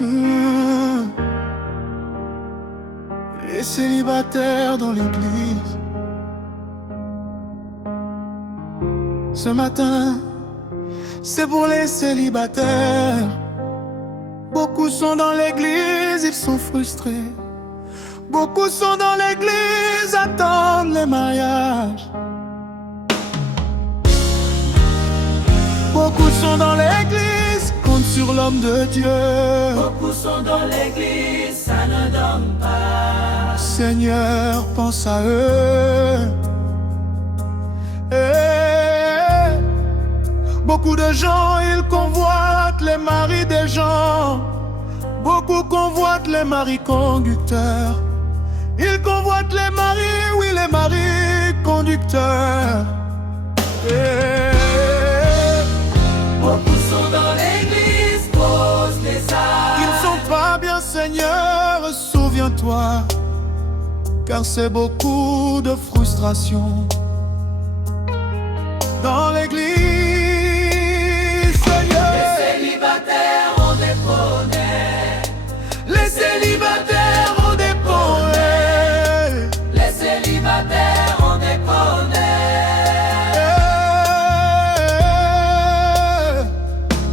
Hmm. Les célibataires dans l'église. Ce matin, c'est pour les célibataires. Beaucoup sont dans l'église, ils sont frustrés. Beaucoup sont dans l'église, attendent le mariage. Beaucoup sont dans l'église, comptent sur l'homme de Dieu. Beaucoup sont dans l'église, ça ne donne pas. Seigneur, pense à eux. Beaucoup de gens, ils convoitent les maris des gens. Beaucoup convoitent les maris conducteurs. Ils convoitent les maris, oui, les maris conducteurs. Beaucoup sont dans l'église, posent les actes. Ils ne sont pas bien, Seigneur, souviens-toi. Car c'est beaucoup de frustration dans l'église. Les célibataires ont des poneys. Les célibataires ont des poneys. Les célibataires ont des poneys.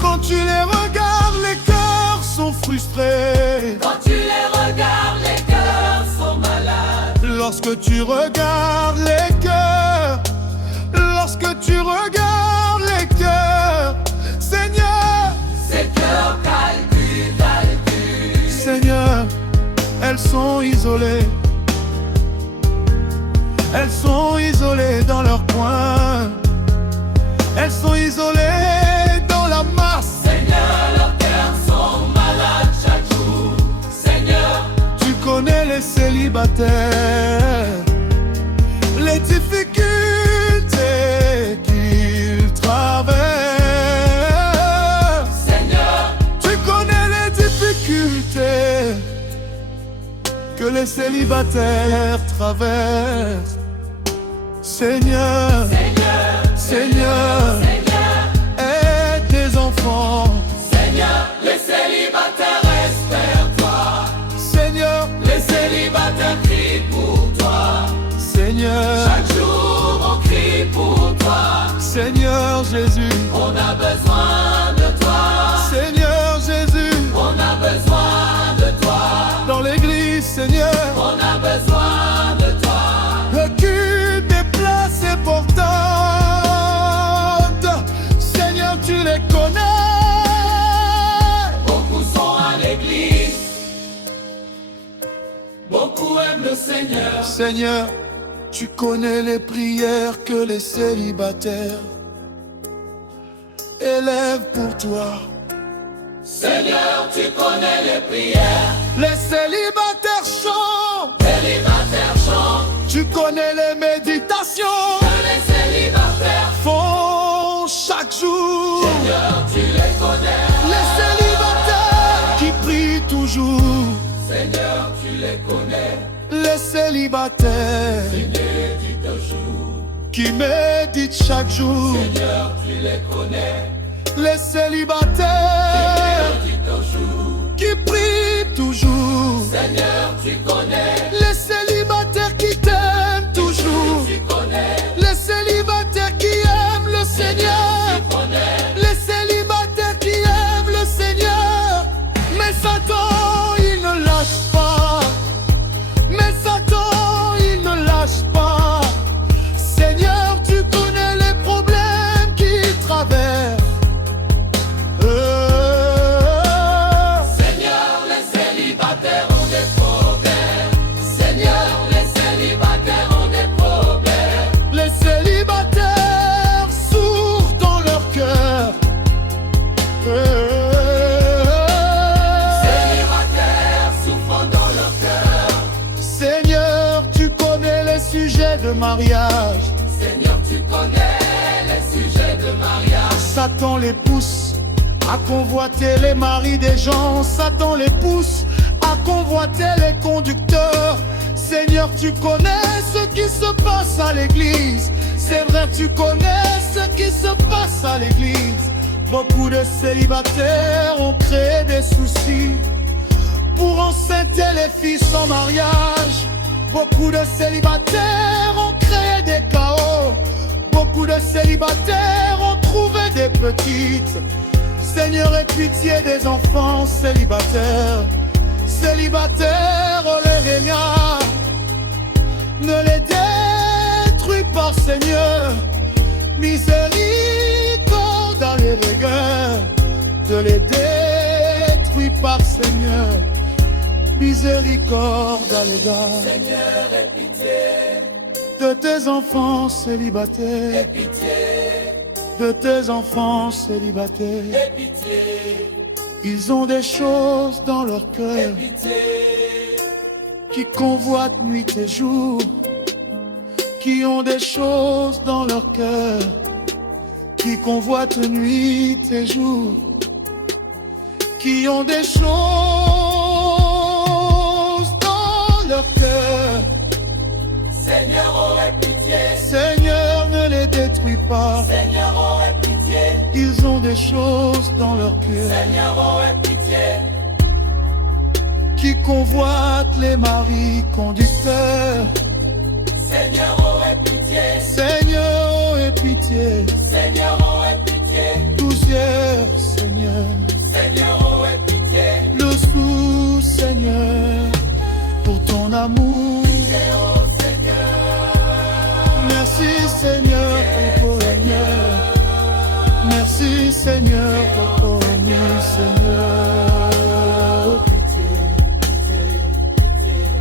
Quand tu les regardes, les cœurs sont frustrés. Quand tu les regardes, les cœurs sont malades. Lorsque tu regardes les cœurs, lorsque tu regardes les cœurs, Seigneur, Ces cœurs calculent. Seigneur, elles sont isolées. Elles sont isolées dans leur coin. Elles sont isolées dans la masse. Seigneur, leurs cœurs sont malades chaque jour. Seigneur, Tu connais les célibataires, les difficultés qu'ils traversent. Seigneur, Tu connais les difficultés que les célibataires traversent. Seigneur, Seigneur, Seigneur, Seigneur, aide tes enfants. Seigneur, les célibataires espèrent toi. Seigneur, Les célibataires crient pour toi. Seigneur, Chaque jour on crie pour toi. Seigneur Jésus, On a besoin de toi. Seigneur Jésus, On a besoin de toi. dans l'église, Seigneur, On a besoin de toi. occupe des places importantes. Seigneur, tu les connais. Beaucoup sont à l'église. Beaucoup aiment le Seigneur. Seigneur, tu connais les prières que les célibataires élèvent pour toi. Seigneur, tu connais les prières. Les célibataires chantent. Célibataires chantent. Tu connais les méditations Que les célibataires font chaque jour. Seigneur, tu les connais. Les célibataires qui prient toujours. Seigneur, tu les connais. Les célibataires Qui méditent toujours. qui méditent chaque jour. Seigneur, tu les connais. Les célibataires Méditent toujours. qui prient toujours. Seigneur, tu connais. Les célibataires qui t'aiment toujours. Tu connais. Les célibataires qui aiment le Seigneur. Tu connais. Les célibataires qui aiment le Seigneur. Mais Satan, il ne lâche pas. Mais Satan, il ne lâche pas. Seigneur, tu connais les problèmes qu'ils traversent. Seigneur, les célibataires ont des problèmes. Seigneur, les célibataires ont des problèmes. Les célibataires souffrent dans leur cœur. Célibataires souffrent dans leur cœur. Seigneur, tu connais les sujets de mariage. Seigneur, tu connais les sujets de mariage. Satan les pousse à convoiter les maris des gens. Satan les pousse à convoiter les conducteurs. Seigneur, tu connais ce qui se passe à l'église. C'est vrai, tu connais ce qui se passe à l'église. Beaucoup de célibataires ont créé des soucis. pour enceinter les filles sans mariage. Beaucoup de célibataires ont créé des chaos. Beaucoup de célibataires ont trouvé des petites. Seigneur, aie pitié des enfants célibataires. Célibataires, oh les régnats, ne les détruis pas, Seigneur. Miséricorde à les regards, ne les détruis pas, Seigneur. Miséricorde à l'égard, Seigneur, aie pitié de tes enfants célibataires. aie pitié, De tes enfants célibataires. aie pitié, Ils ont des choses dans leur aie cœur pitié, qui convoitent nuit et jour. Qui ont des choses dans leur cœur qui convoitent nuit et jour. Qui ont des choses dans leur cœur. Seigneur, oh, aie pitié, Seigneur, ne les détruis pas. Seigneur, oh, aie pitié, Ils ont des choses dans leur cœur Seigneur, oh, aie pitié, qui convoitent les maris conducteurs. Seigneur, oh, aie pitié, Seigneur, oh, aie pitié. Seigneur, oh, aie pitié, 12e, Seigneur. Seigneur, oh, aie pitié, Le sous, Seigneur, pour ton amour. oh Seigneur, Merci, Seigneur, pour régner. Merci, Seigneur, pour régner, Seigneur.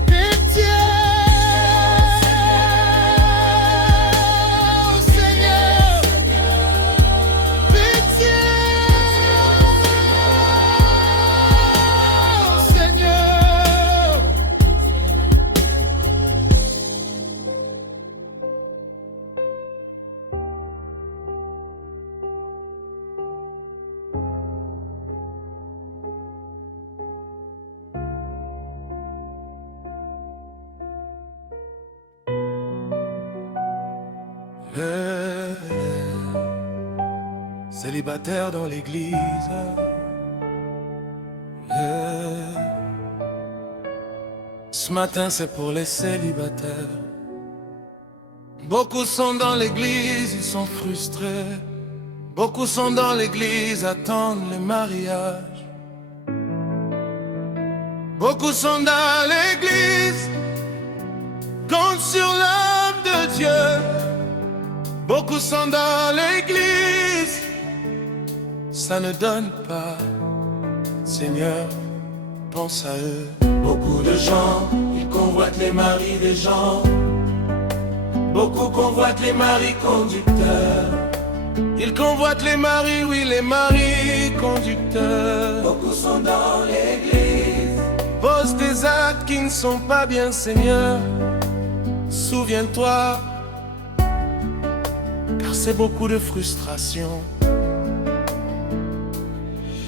Pitié, oh Seigneur. Pitié, oh Seigneur. Célibataire dans l'église. Ce matin c'est pour les célibataires. Beaucoup sont dans l'église, ils sont frustrés. Beaucoup sont dans l'église, attendent le mariage. Beaucoup sont dans l'église, comptent sur l'âme de Dieu. Beaucoup sont dans l'église, ça ne donne pas. Seigneur, pense à eux. beaucoup de gens, ils convoitent les maris des gens. Beaucoup convoitent les maris conducteurs. Ils convoitent les maris, oui, les maris conducteurs. Beaucoup sont dans l'église, Posent des actes qui ne sont pas bien, Seigneur. Souviens-toi, car c'est beaucoup de frustration.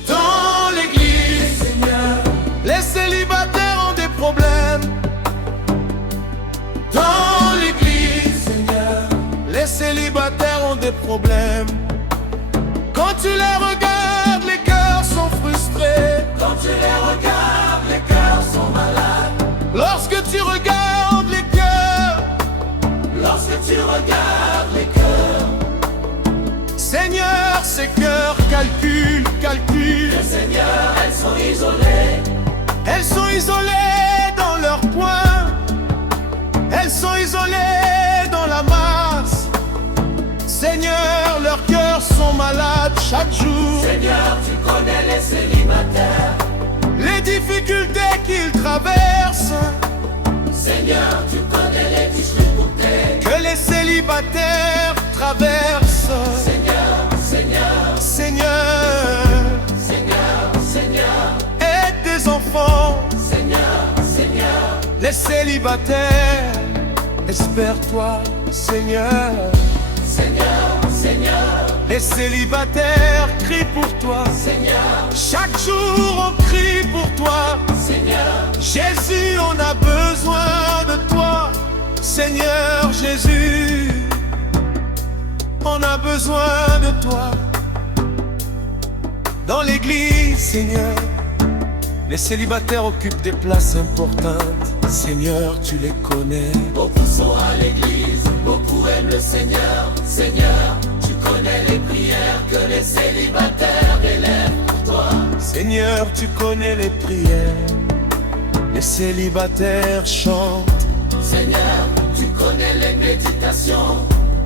Dans l'église, Seigneur, les célibataires ont des problèmes. Dans l'église, Seigneur, les célibataires ont des problèmes. Quand tu les regardes, les cœurs sont frustrés. quand tu les regardes, les cœurs sont malades. Lorsque tu regardes les cœurs, Lorsque tu regardes les cœurs, Seigneur, ces cœurs calculent. Seigneur, elles sont isolées. Elles sont isolées dans leur coin. Elles sont isolées dans la masse. Seigneur, leurs cœurs sont malades chaque jour. Seigneur, tu connais les célibataires. Les difficultés qu'ils traversent, Seigneur, tu connais les difficultés. que les célibataires traversent. Seigneur, Seigneur, Seigneur, Seigneur, Seigneur, aide tes enfants. Seigneur, Seigneur, Les célibataires, espère-toi, Seigneur. Seigneur, Seigneur, Les célibataires crient pour toi. Seigneur, Chaque jour on crie pour toi. Seigneur, Jésus, on a besoin de toi. Seigneur Jésus, on a besoin de toi. Dans l'église, Seigneur, Les célibataires occupent des places importantes. Seigneur, tu les connais. Beaucoup sont à l'église, beaucoup aiment le Seigneur. Seigneur, tu connais les prières que les célibataires élèvent pour toi. Seigneur, tu connais les prières. Les célibataires chantent. Seigneur, tu connais les méditations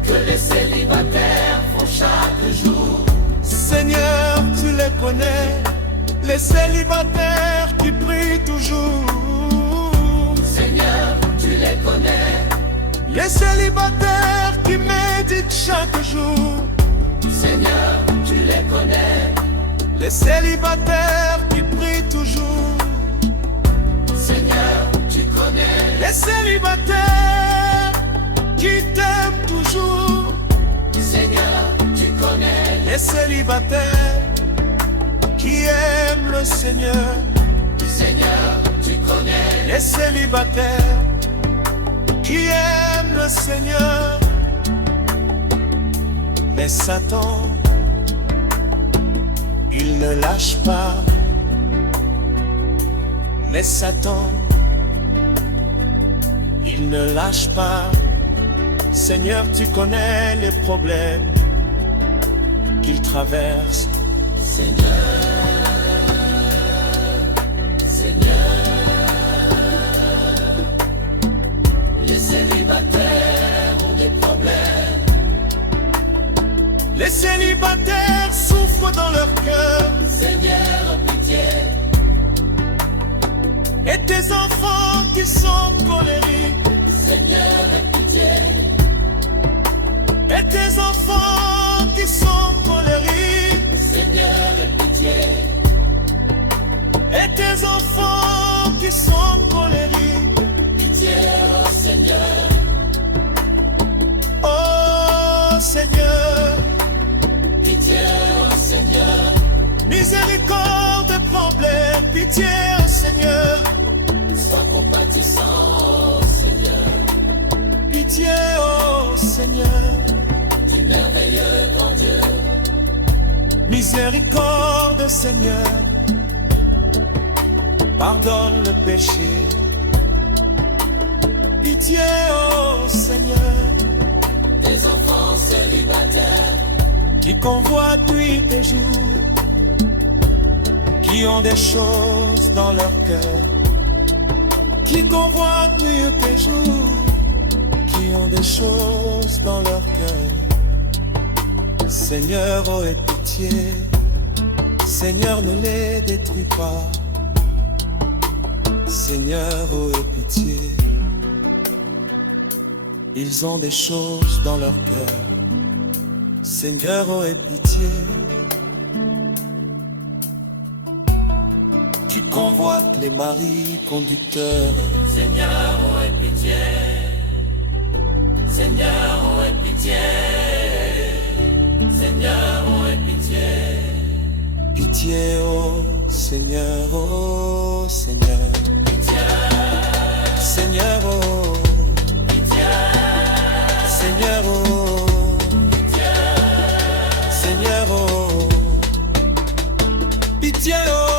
que les célibataires font chaque jour. Seigneur, tu les connais. Les célibataires qui prient toujours. Seigneur, tu les connais. Les célibataires qui méditent chaque jour. Seigneur, tu les connais. Les célibataires qui prient toujours. Seigneur, tu connais. Les célibataires qui t'aiment toujours. Seigneur, tu connais. Les célibataires qui aiment le Seigneur. Seigneur, tu connais. Les célibataires qui aiment le Seigneur. Mais Satan, il ne lâche pas. Mais Satan, il ne lâche pas. Seigneur, tu connais les problèmes qu'il traverse. Seigneur, les célibataires ont des problèmes. Les célibataires souffrent dans leur cœur. Seigneur, pitié. Et tes enfants qui sont colériques. Seigneur, pitié. Et tes enfants qui sont colériques. Seigneur, pitié. Et tes enfants qui sont colériques. Pitié, oh Seigneur. Oh Seigneur, Pitié, oh Seigneur. miséricorde des problèmes. Pitié, oh Seigneur. Sois compatissant, oh Seigneur. Pitié, oh Seigneur. Du merveilleux grand Dieu. Miséricorde, Seigneur. Pardonne le péché. Pitié, oh Seigneur. Des enfants célibataires Qui convoitent nuit et jour. Qui ont des choses dans leur cœur. Qui convoitent nuit et jour. Qui ont des choses dans leur cœur. Seigneur, oh aie pitié. Seigneur, ne les détruis pas. Seigneur, oh aie pitié. Ils ont des choses dans leur cœur. Seigneur, oh aie pitié. Qui convoite les maris conducteurs. Seigneur, oh aie pitié. Seigneur, oh aie pitié. Seigneur, oh aie pitié. Pitié, oh Seigneur, oh Seigneur. Seigneur, oh Seigneur, oh Seigneur, oh pitié, oh